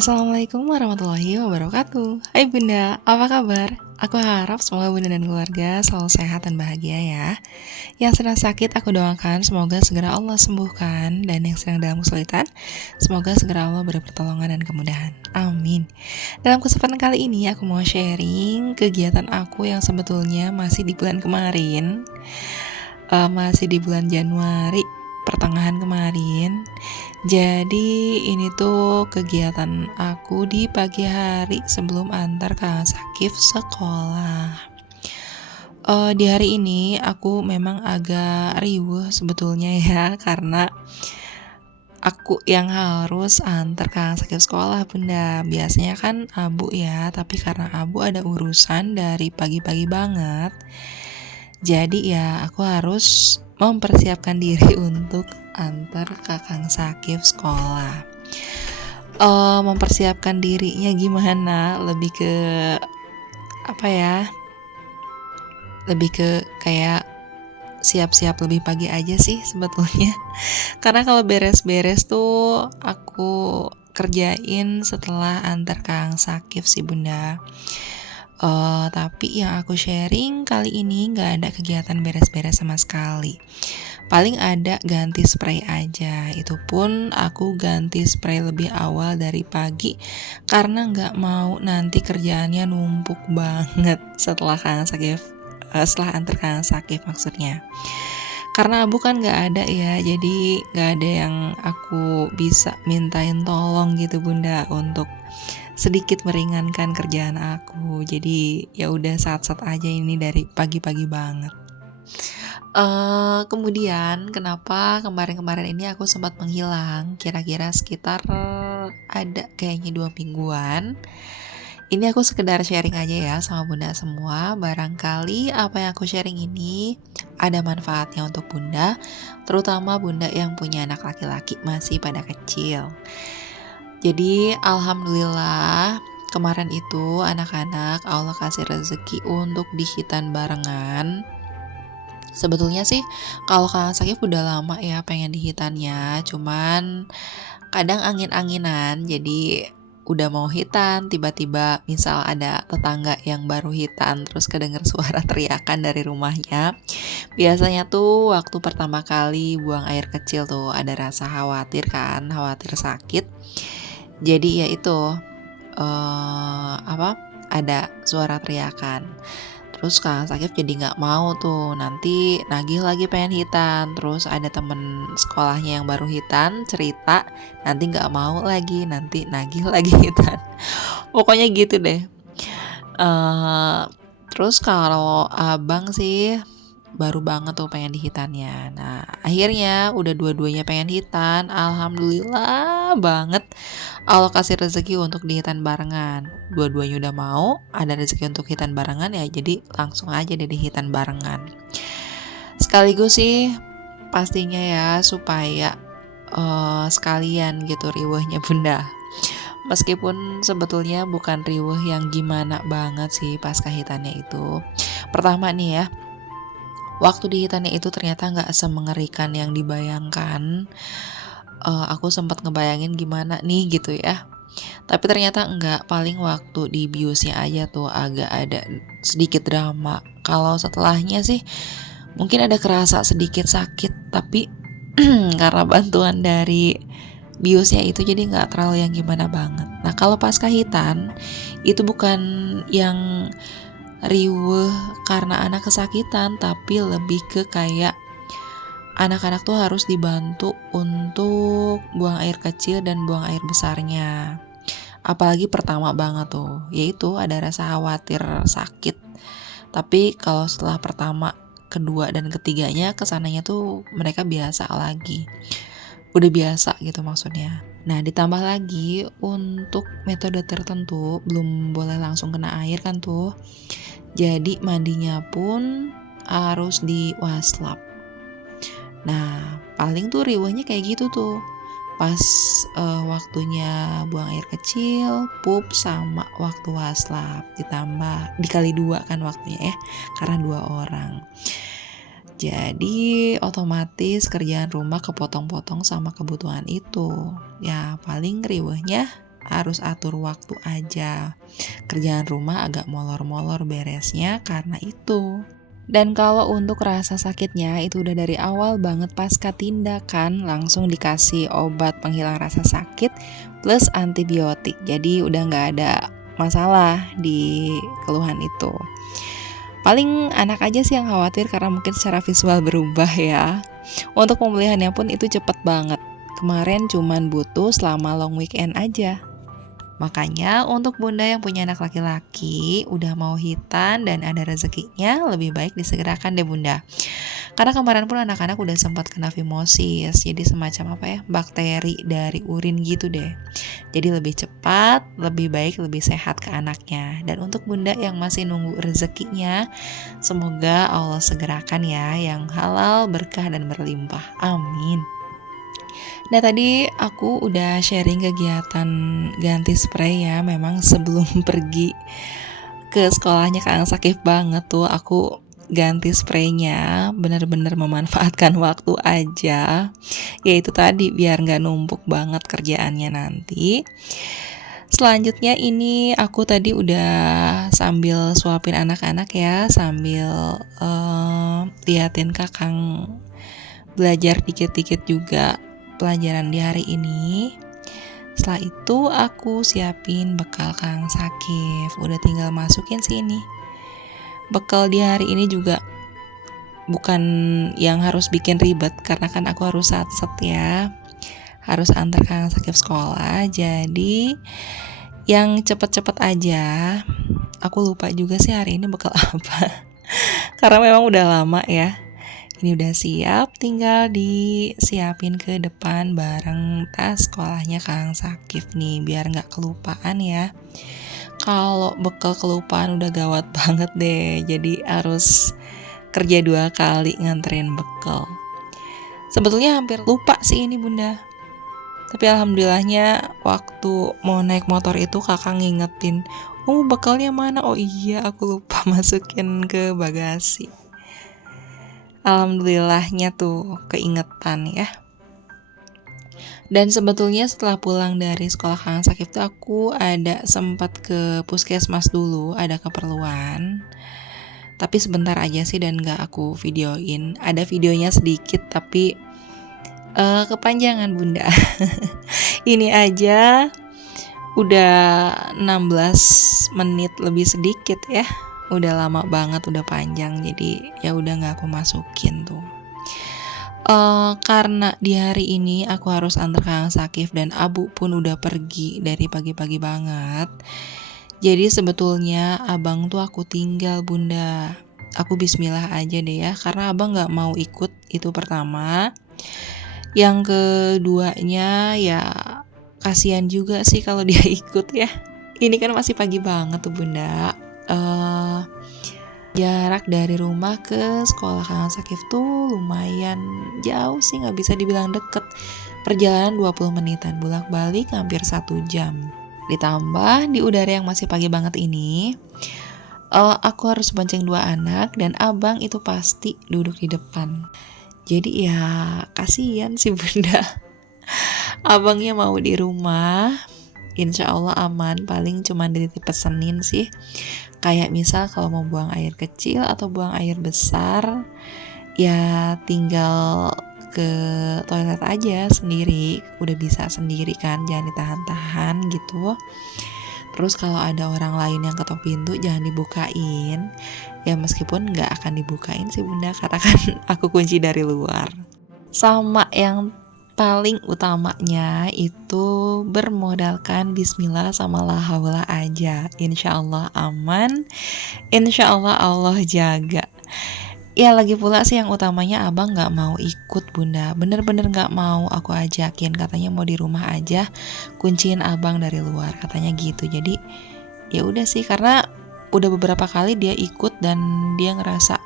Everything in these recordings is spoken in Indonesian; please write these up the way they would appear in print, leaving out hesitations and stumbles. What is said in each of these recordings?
Assalamualaikum warahmatullahi wabarakatuh. Hai Bunda, apa kabar? Aku harap semoga Bunda dan keluarga selalu sehat dan bahagia ya. Yang sedang sakit aku doakan semoga segera Allah sembuhkan, dan yang sedang dalam kesulitan semoga segera Allah beri pertolongan dan kemudahan. Amin. Dalam kesempatan kali ini aku mau sharing kegiatan aku yang sebetulnya masih di bulan kemarin, masih di bulan Januari pertengahan kemarin. Jadi ini tuh kegiatan aku di pagi hari sebelum antar Kak Sakif sekolah. Di hari ini aku memang agak riweuh sebetulnya ya, karena aku yang harus antar Kak Sakif sekolah Bunda. Biasanya kan Abu ya, tapi karena Abu ada urusan dari pagi-pagi banget, jadi ya aku harus mempersiapkan diri untuk antar Kakang Sakif sekolah. Mempersiapkan dirinya gimana? Lebih ke apa ya? Lebih ke kayak siap-siap lebih pagi aja sih sebetulnya. Karena kalau beres-beres tuh aku kerjain setelah antar Kang Sakif sih Bunda. Tapi yang aku sharing kali ini nggak ada kegiatan beres-beres sama sekali. Paling ada ganti spray aja. Itu pun aku ganti spray lebih awal dari pagi karena nggak mau nanti kerjaannya numpuk banget setelah setelah antar Kang Sakif maksudnya. Karena Abu kan nggak ada ya, jadi nggak ada yang aku bisa mintain tolong gitu Bunda untuk sedikit meringankan kerjaan aku. Jadi ya udah sat-sat aja ini dari pagi-pagi banget. Kemudian kenapa kemarin-kemarin ini aku sempat menghilang, kira-kira sekitar ada kayaknya 2 mingguan. Ini aku sekedar sharing aja ya sama Bunda semua, barangkali apa yang aku sharing ini ada manfaatnya untuk Bunda, terutama Bunda yang punya anak laki-laki masih pada kecil. Jadi alhamdulillah kemarin itu anak-anak Allah kasih rezeki untuk dihitan barengan. Sebetulnya sih kalau Kang Sakif udah lama ya pengen dihitannya, cuman kadang angin-anginan, jadi udah mau hitan, tiba-tiba misal ada tetangga yang baru hitan, terus kedenger suara teriakan dari rumahnya. Biasanya tuh waktu pertama kali buang air kecil tuh ada rasa khawatir kan, khawatir sakit. Jadi ya itu, ada suara teriakan. Terus Kang Sakif jadi nggak mau tuh, nanti nagih lagi pengen hitan. Terus ada temen sekolahnya yang baru hitan cerita, nanti nggak mau lagi, nanti nagih lagi hitan. Pokoknya gitu deh. Terus kalau abang sih baru banget tuh pengen dihitannya. Nah akhirnya udah dua-duanya pengen hitan, alhamdulillah banget Allah kasih rezeki untuk dihitan barengan. Dua-duanya udah mau, ada rezeki untuk hitan barengan ya, jadi langsung aja deh dihitan barengan. Sekaligus sih pastinya ya supaya sekalian gitu riwehnya Bunda. Meskipun sebetulnya bukan riweh yang gimana banget sih pas kehitannya itu. Pertama nih ya, waktu dihitannya itu ternyata nggak semengerikan yang dibayangkan. Aku sempat ngebayangin gimana nih gitu ya. Tapi ternyata enggak, paling waktu di biusnya aja tuh agak ada sedikit drama. Kalau setelahnya sih mungkin ada kerasa sedikit sakit, tapi karena bantuan dari biusnya itu jadi nggak terlalu yang gimana banget. Nah kalau pas kahitan itu bukan yang riweh karena anak kesakitan, tapi lebih ke kayak anak-anak tuh harus dibantu untuk buang air kecil dan buang air besarnya. Apalagi pertama banget tuh, yaitu ada rasa khawatir sakit. Tapi kalau setelah pertama, kedua, dan ketiganya kesananya tuh mereka biasa lagi. Udah biasa gitu maksudnya. Nah, ditambah lagi untuk metode tertentu belum boleh langsung kena air kan tuh. Jadi mandinya pun harus di waslap. Nah, paling tuh riwehnya kayak gitu tuh. Pas waktunya buang air kecil, pup sama waktu waslap ditambah dikali 2 kan waktunya ya, karena 2 orang. Jadi otomatis kerjaan rumah kepotong-potong sama kebutuhan itu. Ya paling riwehnya harus atur waktu aja. Kerjaan rumah agak molor-molor beresnya karena itu. Dan kalau untuk rasa sakitnya itu udah dari awal banget pasca tindakan langsung dikasih obat penghilang rasa sakit plus antibiotik. Jadi udah nggak ada masalah di keluhan itu. Paling anak aja sih yang khawatir karena mungkin secara visual berubah ya. Untuk pemulihannya pun itu cepet banget. Kemarin cuman butuh selama long weekend aja. Makanya untuk bunda yang punya anak laki-laki udah mau hitan dan ada rezekinya lebih baik disegerakan deh bunda. Karena kemarin pun anak-anak udah sempat kena fimosis, jadi semacam apa ya, bakteri dari urin gitu deh. Jadi lebih cepat, lebih baik, lebih sehat ke anaknya. Dan untuk bunda yang masih nunggu rezekinya, semoga Allah segerakan ya yang halal, berkah dan berlimpah. Amin. Nah tadi aku udah sharing kegiatan ganti spray ya. Memang sebelum pergi ke sekolahnya Kang Sakif banget tuh aku ganti spraynya, bener-bener memanfaatkan waktu aja. Yaitu tadi biar gak numpuk banget kerjaannya nanti. Selanjutnya ini aku tadi udah sambil suapin anak-anak ya, sambil liatin Kakang belajar dikit-dikit juga pelajaran di hari ini. Setelah itu aku siapin bekal Kang Sakif. Udah tinggal masukin sini. Bekal di hari ini juga bukan yang harus bikin ribet karena kan aku harus sat-set ya. Harus antar Kang Sakif sekolah. Jadi yang cepet-cepet aja. Aku lupa juga sih hari ini bekal apa. Karena memang udah lama ya. Ini udah siap, tinggal disiapin ke depan bareng tas sekolahnya Kang Sakif nih, biar gak kelupaan ya. Kalau bekal kelupaan udah gawat banget deh, jadi harus kerja 2 kali nganterin bekal. Sebetulnya hampir lupa sih ini bunda. Tapi alhamdulillahnya waktu mau naik motor itu kakak ngingetin, oh bekalnya mana? Oh iya aku lupa masukin ke bagasi. Alhamdulillahnya tuh keingetan ya. Dan sebetulnya setelah pulang dari sekolah Kang Sakif tuh aku ada sempat ke puskesmas dulu, ada keperluan. Tapi sebentar aja sih dan gak aku videoin. Ada videonya sedikit tapi kepanjangan bunda. Ini aja udah 16 menit lebih sedikit ya. Udah lama banget, udah panjang, jadi ya udah nggak aku masukin tuh. Karena di hari ini aku harus antar Kang Sakif dan Abu pun udah pergi dari pagi-pagi banget. Jadi sebetulnya abang tuh aku tinggal bunda. Aku bismillah aja deh ya, karena abang nggak mau ikut itu pertama. Yang keduanya ya kasihan juga sih kalau dia ikut ya. Ini kan masih pagi banget tuh bunda. Jarak dari rumah ke sekolah Kang Sakif tuh lumayan jauh sih, gak bisa dibilang deket. Perjalanan 20 menitan, bolak-balik hampir 1 jam. Ditambah di udara yang masih pagi banget ini, aku harus bonceng 2 anak dan abang itu pasti duduk di depan. Jadi ya kasihan sih bunda. Abangnya mau di rumah, insya Allah aman, paling cuma dipesenin sih. Kayak misal kalau mau buang air kecil atau buang air besar, ya tinggal ke toilet aja sendiri, udah bisa sendiri kan, jangan ditahan-tahan gitu. Terus kalau ada orang lain yang ketok pintu jangan dibukain. Ya meskipun gak akan dibukain sih bunda, karena kan aku kunci dari luar. Sama yang paling utamanya itu bermodalkan bismillah sama la haula aja. Insya Allah aman, insya Allah Allah jaga. Ya lagi pula sih yang utamanya abang nggak mau ikut bunda, bener-bener nggak mau aku ajakin, katanya mau di rumah aja, kunciin abang dari luar, katanya gitu. Jadi ya udah sih, karena udah beberapa kali dia ikut dan dia ngerasa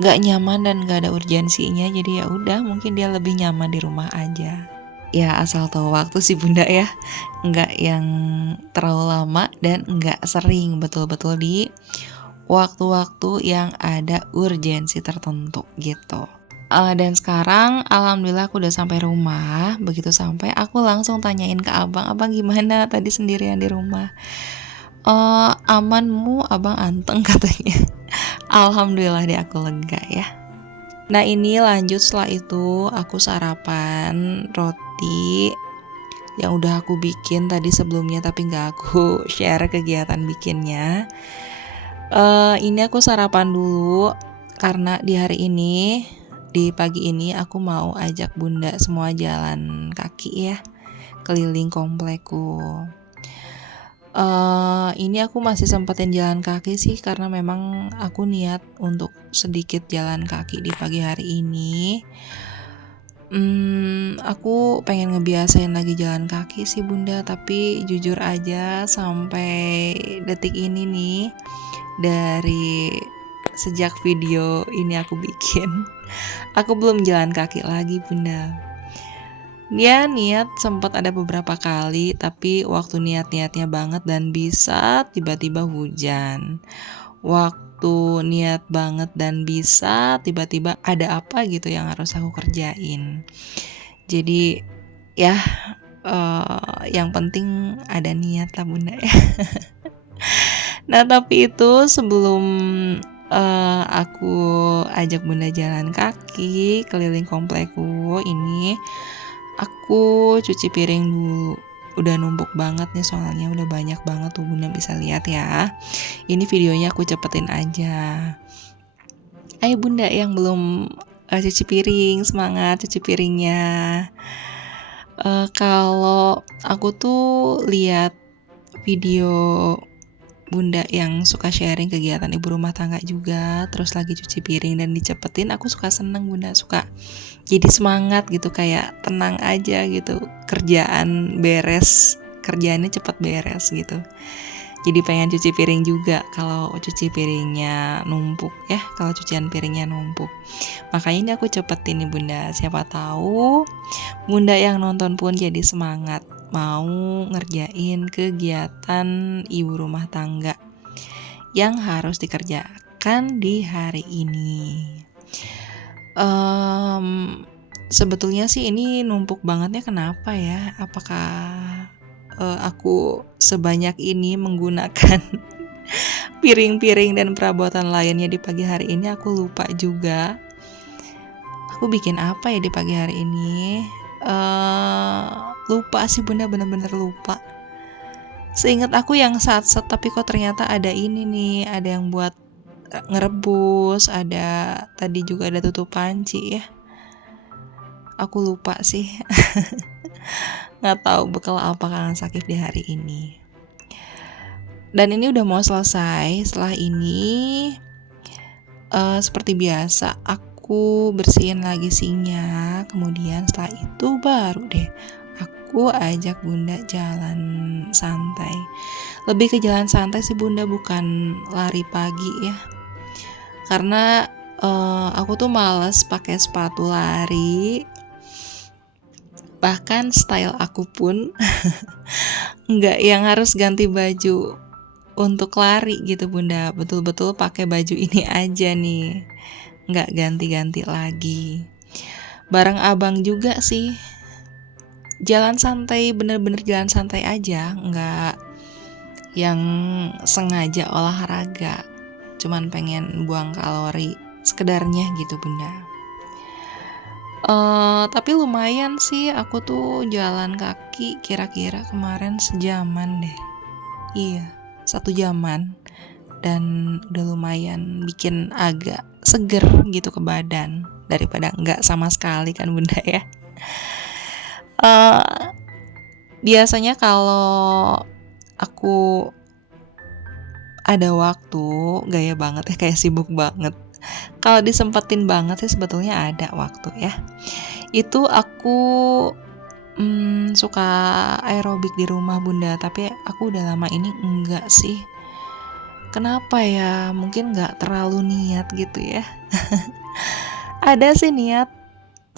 nggak nyaman dan nggak ada urgensinya, jadi ya udah mungkin dia lebih nyaman di rumah aja. Ya asal tahu waktu sih bunda ya, nggak yang terlalu lama dan nggak sering, betul-betul di waktu-waktu yang ada urgensi tertentu gitu. Dan sekarang alhamdulillah aku udah sampai rumah. Begitu sampai aku langsung tanyain ke abang, abang gimana tadi sendirian di rumah? Amanmu abang anteng katanya. Alhamdulillah deh aku lega ya. Nah ini lanjut setelah itu aku sarapan roti yang udah aku bikin tadi sebelumnya tapi nggak aku share kegiatan bikinnya. Ini aku sarapan dulu karena di hari ini, di pagi ini aku mau ajak bunda semua jalan kaki ya, keliling komplekku. Ini aku masih sempetin jalan kaki sih karena memang aku niat untuk sedikit jalan kaki di pagi hari ini. Aku pengen ngebiasain lagi jalan kaki sih bunda, tapi jujur aja sampai detik ini nih, dari sejak video ini aku bikin, aku belum jalan kaki lagi bunda. Dia niat sempat ada beberapa kali, tapi waktu niat-niatnya banget dan bisa tiba-tiba hujan. Waktu niat banget dan bisa tiba-tiba ada apa gitu yang harus aku kerjain. Jadi ya yang penting ada niat lah bunda ya. Nah tapi itu sebelum aku ajak bunda jalan kaki keliling komplekku ini, aku cuci piring dulu. Udah numpuk banget nih soalnya, udah banyak banget tuh bunda bisa lihat ya. Ini videonya aku cepetin aja. Ayo bunda yang belum cuci piring, semangat cuci piringnya. Kalau aku tuh lihat video bunda yang suka sharing kegiatan ibu rumah tangga juga, terus lagi cuci piring dan dicepetin, aku suka seneng bunda, suka jadi semangat gitu, kayak tenang aja gitu, kerjaannya cepet beres gitu. Jadi pengen cuci piring juga kalau cuci piringnya numpuk ya, kalau cucian piringnya numpuk. Makanya ini aku cepetin nih bunda, siapa tahu bunda yang nonton pun jadi semangat mau ngerjain kegiatan ibu rumah tangga yang harus dikerjakan di hari ini. Sebetulnya sih ini numpuk bangetnya kenapa ya? Apakah aku sebanyak ini menggunakan piring-piring dan perabotan lainnya di pagi hari ini, aku lupa juga. Aku bikin apa ya di pagi hari ini? Lupa sih bunda, bener-bener lupa. Seingat aku yang satset, tapi kok ternyata ada ini nih, ada yang buat ngerebus, ada tadi juga ada tutup panci ya. Aku lupa sih. Nggak tahu bekal apa Kang Sakif di hari ini. Dan ini udah mau selesai. Setelah ini seperti biasa aku bersihin lagi sinknya. Kemudian setelah itu baru deh aku ajak bunda jalan santai. Lebih ke jalan santai sih bunda, bukan lari pagi ya. Karena aku tuh males pakai sepatu lari. Bahkan style aku pun nggak yang harus ganti baju untuk lari gitu bunda, betul-betul pakai baju ini aja nih, nggak ganti-ganti lagi. Bareng abang juga sih, jalan santai, bener-bener jalan santai aja, nggak yang sengaja olahraga, cuman pengen buang kalori sekedarnya gitu bunda. Tapi lumayan sih, aku tuh jalan kaki kira-kira kemarin sejaman deh. Iya, 1 jaman. Dan udah lumayan bikin agak seger gitu ke badan, daripada enggak sama sekali kan bunda ya. Biasanya kalau aku ada waktu, gaya banget ya, kayak sibuk banget, Kalau disempetin banget sih sebetulnya ada waktu ya. Itu aku suka aerobik di rumah Bunda, tapi aku udah lama ini enggak sih. Kenapa ya? Mungkin nggak terlalu niat gitu ya. Ada sih niat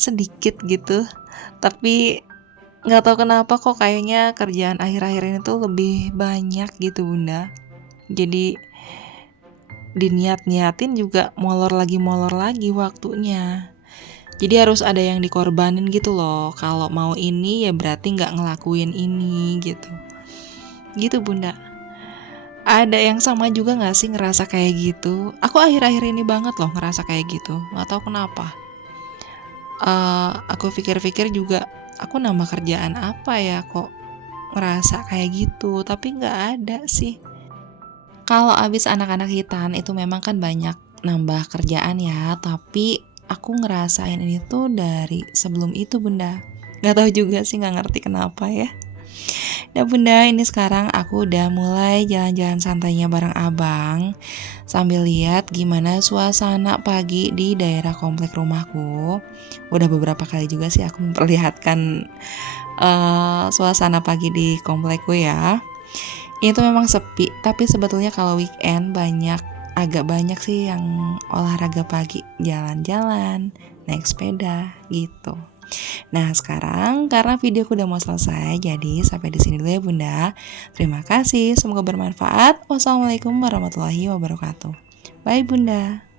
sedikit gitu, tapi nggak tahu kenapa kok kayaknya kerjaan akhir-akhir ini tuh lebih banyak gitu Bunda. Jadi diniat-niatin juga molor lagi waktunya. Jadi harus ada yang dikorbanin gitu loh. Kalau mau ini ya berarti nggak ngelakuin ini gitu. Gitu Bunda. Ada yang sama juga gak sih ngerasa kayak gitu? Aku akhir-akhir ini banget loh ngerasa kayak gitu. Gak tahu kenapa. Aku pikir-pikir juga, aku nambah kerjaan apa ya kok ngerasa kayak gitu. Tapi gak ada sih. Kalau abis anak-anak hitan itu memang kan banyak nambah kerjaan ya. Tapi aku ngerasain ini tuh dari sebelum itu Bunda. Gak tahu juga sih, gak ngerti kenapa ya. Nah Bunda, ini sekarang aku udah mulai jalan-jalan santainya bareng abang sambil lihat gimana suasana pagi di daerah komplek rumahku. Udah beberapa kali juga sih aku memperlihatkan suasana pagi di komplekku ya. Itu memang sepi, tapi sebetulnya kalau weekend agak banyak sih yang olahraga pagi, jalan-jalan, naik sepeda gitu. Nah sekarang karena videoku udah mau selesai, jadi sampai di sini dulu ya Bunda. Terima kasih, semoga bermanfaat. Wassalamualaikum warahmatullahi wabarakatuh. Bye Bunda.